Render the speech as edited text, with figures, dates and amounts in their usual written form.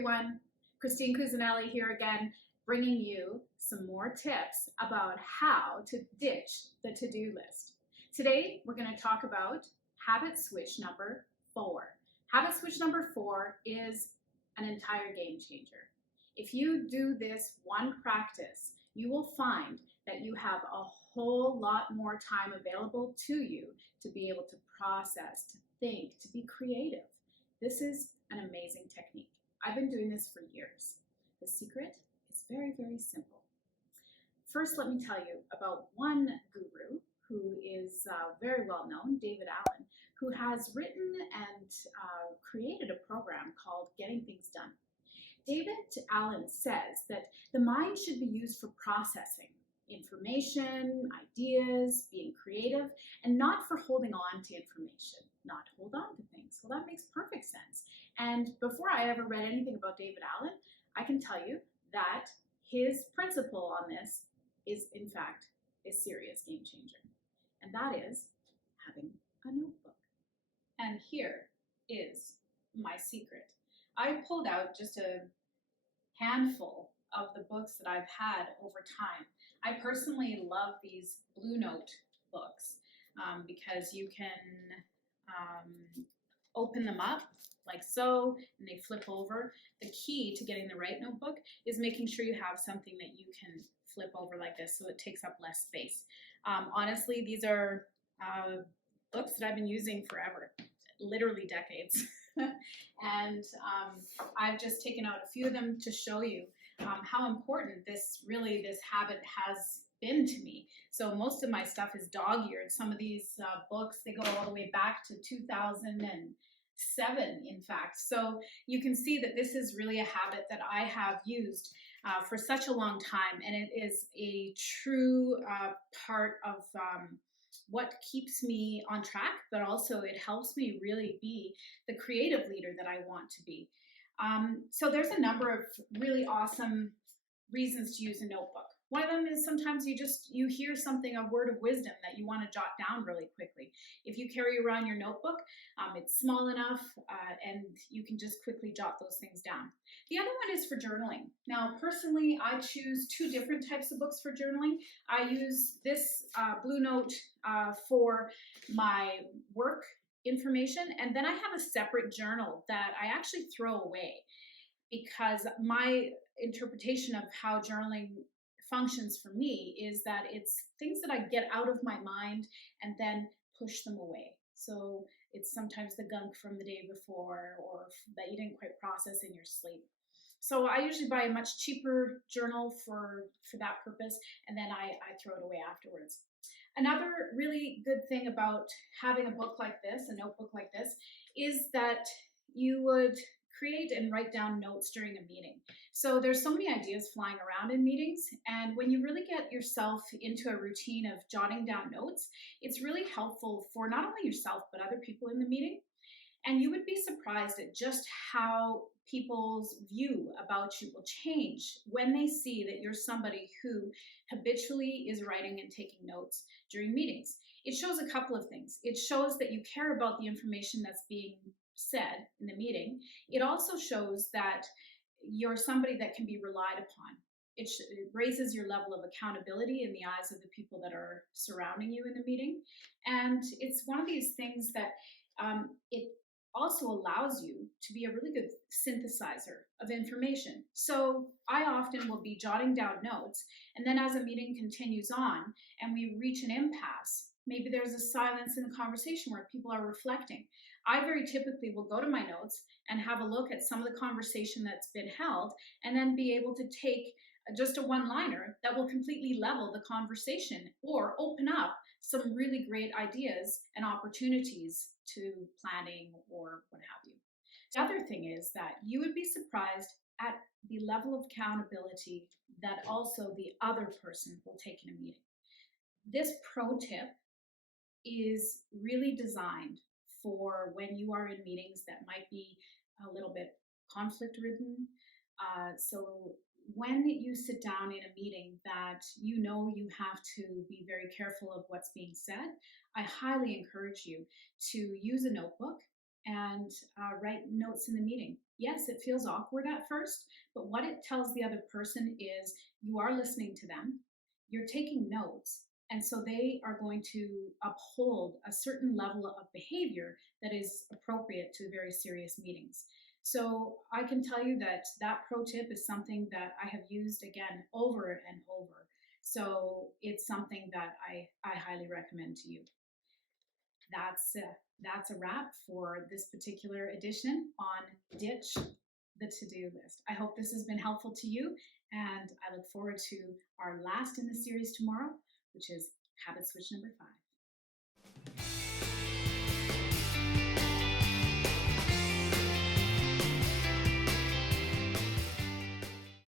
everyone. Christine Cusinelli here again, bringing you some more tips about how to ditch the to-do list. Today, we're going to talk about habit switch number 4. Habit switch number 4 is an entire game changer. If you do this one practice, you will find that you have a whole lot more time available to you to be able to process, to think, to be creative. This is an amazing technique. I've been doing this for years. The secret is very, very simple. First, let me tell you about one guru who is very well known, David Allen, who has written and created a program called Getting Things Done. David Allen says that the mind should be used for processing information, ideas, being creative, and not for holding on to information, not hold on to things. Well, that makes perfect sense. And before I ever read anything about David Allen, I can tell you that his principle on this is, in fact, a serious game changer. And that is having a notebook. And here is my secret. I pulled out just a handful of the books that I've had over time. I personally love these Blue Note books because you can open them up like so, and they flip over. The key to getting the right notebook is making sure you have something that you can flip over like this so it takes up less space. Honestly, these are books that I've been using forever, literally decades. And I've just taken out a few of them to show you how important this habit has been to me. So most of my stuff is dog-eared. Some of these books, they go all the way back to 2007, in fact. So you can see that this is really a habit that I have used for such a long time, and it is a true part of what keeps me on track, but also it helps me really be the creative leader that I want to be. So there's a number of really awesome reasons to use a notebook. One of them is sometimes you hear something, a word of wisdom that you want to jot down really quickly. If you carry around your notebook, it's small enough and you can just quickly jot those things down. The other one is for journaling. Now, personally, I choose two different types of books for journaling. I use this Blue Note for my work information, and then I have a separate journal that I actually throw away because my interpretation of how journaling functions for me is that it's things that I get out of my mind and then push them away. So it's sometimes the gunk from the day before or that you didn't quite process in your sleep. So I usually buy a much cheaper journal for that purpose, and then I throw it away afterwards. Another really good thing about having a book like this, a notebook like this, is that you would create and write down notes during a meeting. So there's so many ideas flying around in meetings, and when you really get yourself into a routine of jotting down notes, it's really helpful for not only yourself, but other people in the meeting. And you would be surprised at just how people's view about you will change when they see that you're somebody who habitually is writing and taking notes during meetings. It shows a couple of things. It shows that you care about the information that's being said in the meeting. It also shows that you're somebody that can be relied upon. It raises your level of accountability in the eyes of the people that are surrounding you in the meeting. And it's one of these things that it also allows you to be a really good synthesizer of information. So I often will be jotting down notes, and then as a meeting continues on and we reach an impasse, maybe there's a silence in the conversation where people are reflecting. I very typically will go to my notes and have a look at some of the conversation that's been held, and then be able to take just a one-liner that will completely level the conversation or open up some really great ideas and opportunities to planning or what have you. The other thing is that you would be surprised at the level of accountability that also the other person will take in a meeting. This pro tip is really designed for when you are in meetings that might be a little bit conflict-ridden. So when you sit down in a meeting that you know you have to be very careful of what's being said, I highly encourage you to use a notebook and write notes in the meeting. Yes, it feels awkward at first, but what it tells the other person is you are listening to them, you're taking notes, and so they are going to uphold a certain level of behavior that is appropriate to very serious meetings. So I can tell you that that pro tip is something that I have used again over and over. So it's something that I highly recommend to you. That's a wrap for this particular edition on Ditch the To-Do List. I hope this has been helpful to you, and I look forward to our last in the series tomorrow, which is habit switch number 5.